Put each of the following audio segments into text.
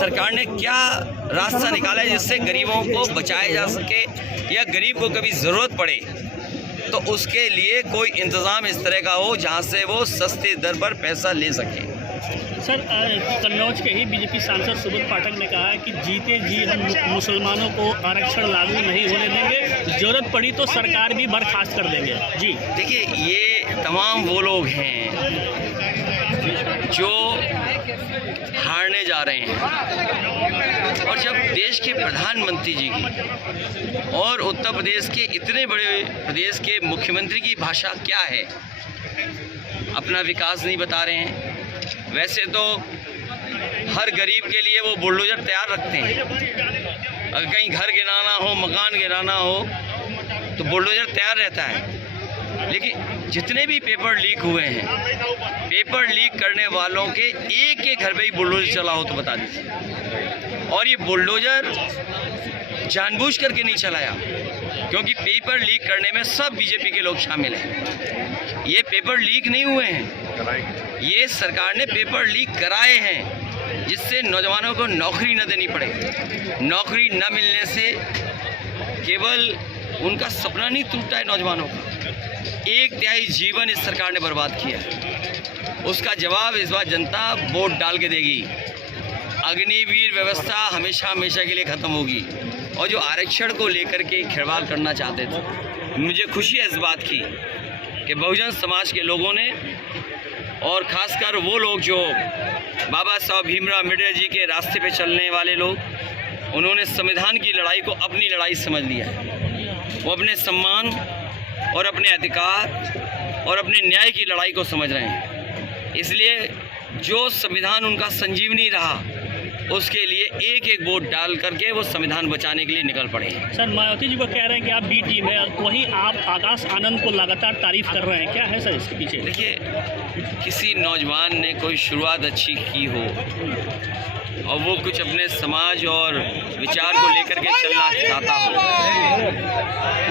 सरकार ने क्या रास्ता निकाला है जिससे गरीबों को बचाया जा सके, या गरीब को कभी ज़रूरत पड़े तो उसके लिए कोई इंतज़ाम इस तरह का हो जहां से वो सस्ते दर पर पैसा ले सके। सर, कन्नौज के ही बीजेपी सांसद सुब्रत पाठक ने कहा है कि जीते जी हम मुसलमानों को आरक्षण लागू नहीं होने देंगे, जरूरत पड़ी तो सरकार भी बर्खास्त कर देंगे। जी देखिए, ये तमाम वो लोग हैं जो हारने जा रहे हैं, और जब देश के प्रधानमंत्री जी की और उत्तर प्रदेश के इतने बड़े प्रदेश के मुख्यमंत्री की भाषा क्या है, अपना विकास नहीं बता रहे हैं। वैसे तो हर गरीब के लिए वो बुलडोजर तैयार रखते हैं, अगर कहीं घर गिराना हो, मकान गिराना हो तो बुलडोजर तैयार रहता है। लेकिन जितने भी पेपर लीक हुए हैं, पेपर लीक करने वालों के एक एक घर पे ही बुलडोजर चला हो तो बता दीजिए। और ये बुलडोजर जानबूझ करके नहीं चलाया, क्योंकि पेपर लीक करने में सब बीजेपी के लोग शामिल हैं। ये पेपर लीक नहीं हुए हैं, ये सरकार ने पेपर लीक कराए हैं जिससे नौजवानों को नौकरी न देनी पड़े। नौकरी न मिलने से केवल उनका सपना नहीं टूटता है नौजवानों का, 1/3 जीवन इस सरकार ने बर्बाद किया है। उसका जवाब इस बार जनता वोट डाल के देगी। अग्निवीर व्यवस्था हमेशा हमेशा के लिए ख़त्म होगी। और जो आरक्षण को लेकर के खिलवाड़ करना चाहते थे, मुझे खुशी है इस बात की कि बहुजन समाज के लोगों ने, और ख़ासकर वो लोग जो बाबा साहब भीमराव अम्बेडकर जी के रास्ते पे चलने वाले लोग, उन्होंने संविधान की लड़ाई को अपनी लड़ाई समझ लिया है। वो अपने सम्मान और अपने अधिकार और अपने न्याय की लड़ाई को समझ रहे हैं। इसलिए जो संविधान उनका संजीवनी रहा, उसके लिए एक एक वोट डाल करके वो संविधान बचाने के लिए निकल पड़े। सर, मायावती जी को कह रहे हैं कि आप बी टीम है, वहीं आप आकाश आनंद को लगातार तारीफ कर रहे हैं, क्या है सर इसके पीछे? देखिए, किसी नौजवान ने कोई शुरुआत अच्छी की हो और वो कुछ अपने समाज और विचार को लेकर के चलना चाहता हो,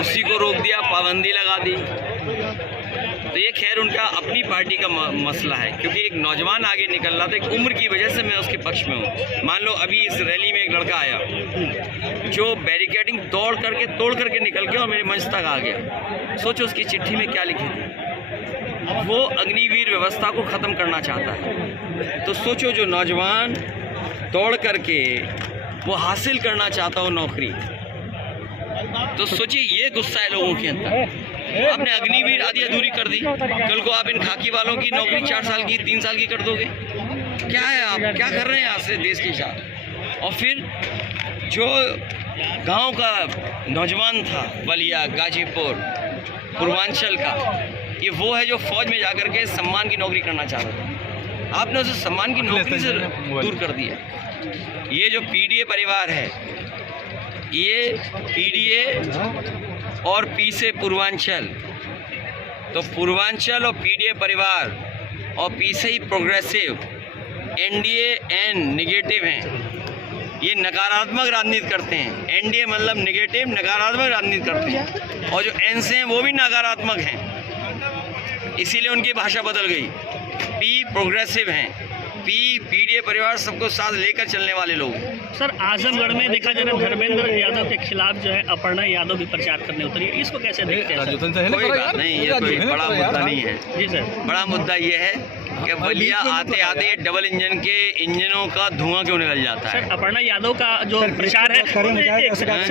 उसी को रोक दिया, पाबंदी लगा दी, तो ये खैर उनका अपनी पार्टी का मसला है। क्योंकि एक नौजवान आगे निकल रहा था, एक उम्र की वजह से मैं उसके पक्ष में हूँ। मान लो अभी इस रैली में एक लड़का आया जो बैरिकेडिंग तोड़ करके निकल के और मेरे मंच तक आ गया। सोचो उसकी चिट्ठी में क्या लिखी थी, वो अग्निवीर व्यवस्था को ख़त्म करना चाहता है। तो सोचो, जो नौजवान तोड़ करके वो हासिल करना चाहता हो नौकरी, तो सोचिए ये गुस्सा है लोगों के अंदर। आपने अग्निवीर आधी अधूरी कर दी, कल को आप इन खाकी वालों की नौकरी 4 साल की 3 साल की कर दोगे। क्या है, आप क्या कर रहे हैं आज से देश के साथ? और फिर जो गांव का नौजवान था, बलिया, गाजीपुर, पूर्वांचल का, ये वो है जो फौज में जाकर के सम्मान की नौकरी करना चाहता था। आपने उसे सम्मान की नौकरी से दूर कर दिया। ये जो पीडीए परिवार है, ये पीडीए और पी से पूर्वांचल, तो पूर्वांचल और पीडीए परिवार और पी से ही प्रोग्रेसिव, एनडीए एन निगेटिव हैं। ये नकारात्मक राजनीति करते हैं। एनडीए मतलब निगेटिव, नकारात्मक राजनीति करते हैं, और जो एन से हैं वो भी नकारात्मक हैं, इसीलिए उनकी भाषा बदल गई। पी प्रोग्रेसिव हैं, पीडीए परिवार सबको साथ लेकर चलने वाले लोग। सर, आजमगढ़ में देखा जा रहा है धर्मेंद्र यादव के खिलाफ जो है अपर्णा यादव भी प्रचार करने उतरी है, इसको कैसे देखते हैं? कोई बात नहीं, ये कोई बड़ा मुद्दा नहीं है। जी सर, बड़ा मुद्दा ये है कि बलिया आते आते डबल इंजन के इंजनों का धुआं क्यों निकल जाता है। सर, अपर्णा यादव का जो प्रचार है,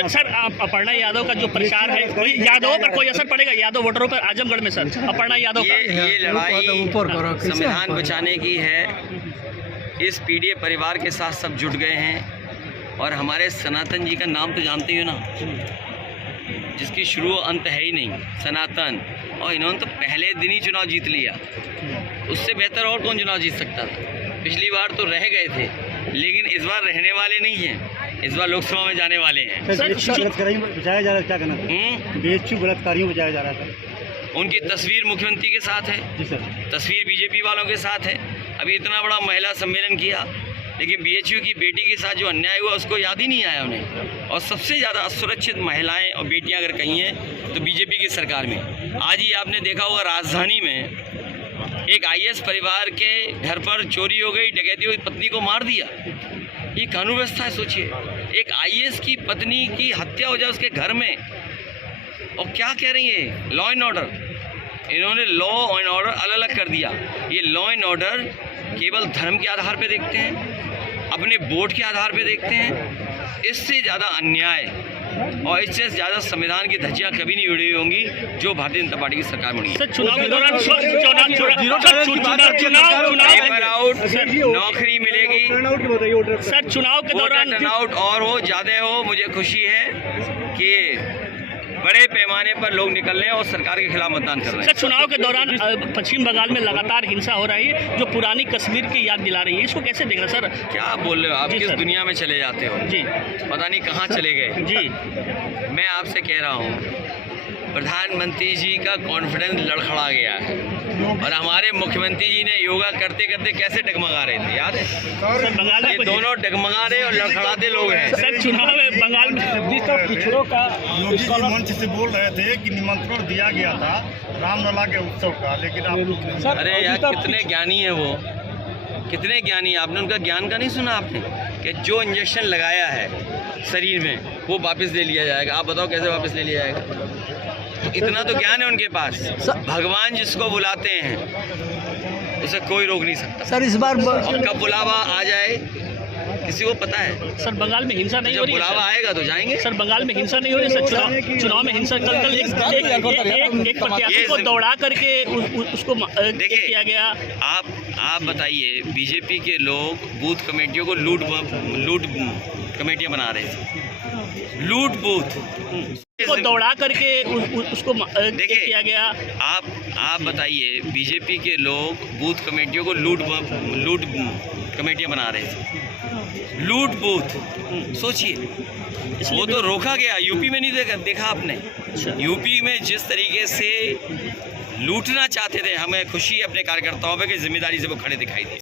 सर अपर्णा यादव का जो प्रचार है, यादवों पर कोई असर पड़ेगा, यादव वोटरों पर आजमगढ़ में? सर, अपर्णा यादव ये लड़ाई संविधान बचाने की है। इस पीडीए परिवार के साथ सब जुट गए हैं, और हमारे सनातन जी का नाम तो जानते ही हो ना, जिसकी शुरू अंत है ही नहीं, सनातन। और इन्होंने तो पहले दिन ही चुनाव जीत लिया, उससे बेहतर और कौन चुनाव जीत सकता था? पिछली बार तो रह गए थे, लेकिन इस बार रहने वाले नहीं हैं, इस बार लोकसभा में जाने वाले हैं। बचाया जा रहा है, क्या कहना? बीएचयू बलात्कारियों बचाया जा रहा था। उनकी तस्वीर मुख्यमंत्री के साथ है, तस्वीर बीजेपी वालों के साथ है। अभी इतना बड़ा महिला सम्मेलन किया, लेकिन बीएचयू की बेटी के साथ जो अन्याय हुआ उसको याद ही नहीं आया उन्हें। और सबसे ज़्यादा असुरक्षित महिलाएं और बेटियां अगर कहीं हैं तो बीजेपी की सरकार में। आज ही आपने देखा होगा राजधानी में एक आईएएस परिवार के घर पर चोरी हो गई, डकैती हुई, पत्नी को मार दिया। ये कानून व्यवस्था है। सोचिए, एक आईएएस की पत्नी की हत्या हो जाए उसके घर में, और क्या कह रही है, लॉ एंड ऑर्डर। इन्होंने लॉ एंड ऑर्डर अलग अलग कर दिया। ये लॉ एंड ऑर्डर केवल धर्म के आधार पे देखते हैं, अपने वोट के आधार पे देखते हैं। इससे ज़्यादा अन्याय और इससे ज़्यादा संविधान की धज्जियाँ कभी नहीं उड़ी होंगी जो भारतीय जनता पार्टी की सरकार में उड़ी है। सर, चुनाव के दौरान पेपर आउट, नौकरी मिलेगी, सर, चुनाव के दौरान टर्नआउट और हो ज़्यादा हो। मुझे खुशी है कि बड़े पैमाने पर लोग निकल रहे हैं और सरकार के खिलाफ मतदान कर रहे हैं। सर, चुनाव के दौरान पश्चिम बंगाल में लगातार हिंसा हो रही है जो पुरानी कश्मीर की याद दिला रही है, इसको कैसे देख रहे हैं सर? क्या बोल रहे हो आप, किस दुनिया में चले जाते हो जी, पता नहीं कहाँ चले गए जी। मैं आपसे कह रहा हूँ, प्रधानमंत्री जी का कॉन्फिडेंस लड़खड़ा गया है, और हमारे मुख्यमंत्री जी ने योगा करते करते कैसे डगमगा रहे थे, याद है? सर, बंगाल ये में दोनों डगमगा रहे और लड़खड़ाते लोग हैं। सर, चुनाव में बंगाल में पिछड़ों का योगी जी मंच से बोल रहे थे कि निमंत्रण दिया गया था रामलला के उत्सव का, लेकिन आप अरे यार, कितने ज्ञानी है वो, कितने ज्ञानी। आपने उनका ज्ञान का नहीं सुना आपने, कि जो इंजेक्शन लगाया है शरीर में वो वापस ले लिया जाएगा। आप बताओ कैसे वापस ले लिया जाएगा? तो इतना तो ज्ञान है उनके पास। भगवान जिसको बुलाते हैं उसे कोई रोक नहीं सकता। सर, इस बार और कब बुलावा आ जाए किसी को पता है? सर, बंगाल में हिंसा नहीं हो जब रही है बुलावा आएगा तो जाएंगे। सर, बंगाल में हिंसा नहीं हो रही सर? चुनाव में हिंसा कल एक प्रत्याशी को दौड़ा करके उसको किया गया। आप बताइए, बीजेपी के लोग बूथ कमेटियों को लूट कमेटियां बना रहे थे, लूट बूथ को दौड़ा करके उसको किया गया। आप बताइए, बीजेपी के लोग बूथ कमेटियों को लूट कमेटियां बना रहे थे, लूट बूथ। सोचिए, वो तो रोका गया। यूपी में नहीं देखा आपने? यूपी में जिस तरीके से लूटना चाहते थे, हमें खुशी है अपने कार्यकर्ताओं पे कि जिम्मेदारी से वो खड़े दिखाई दिए।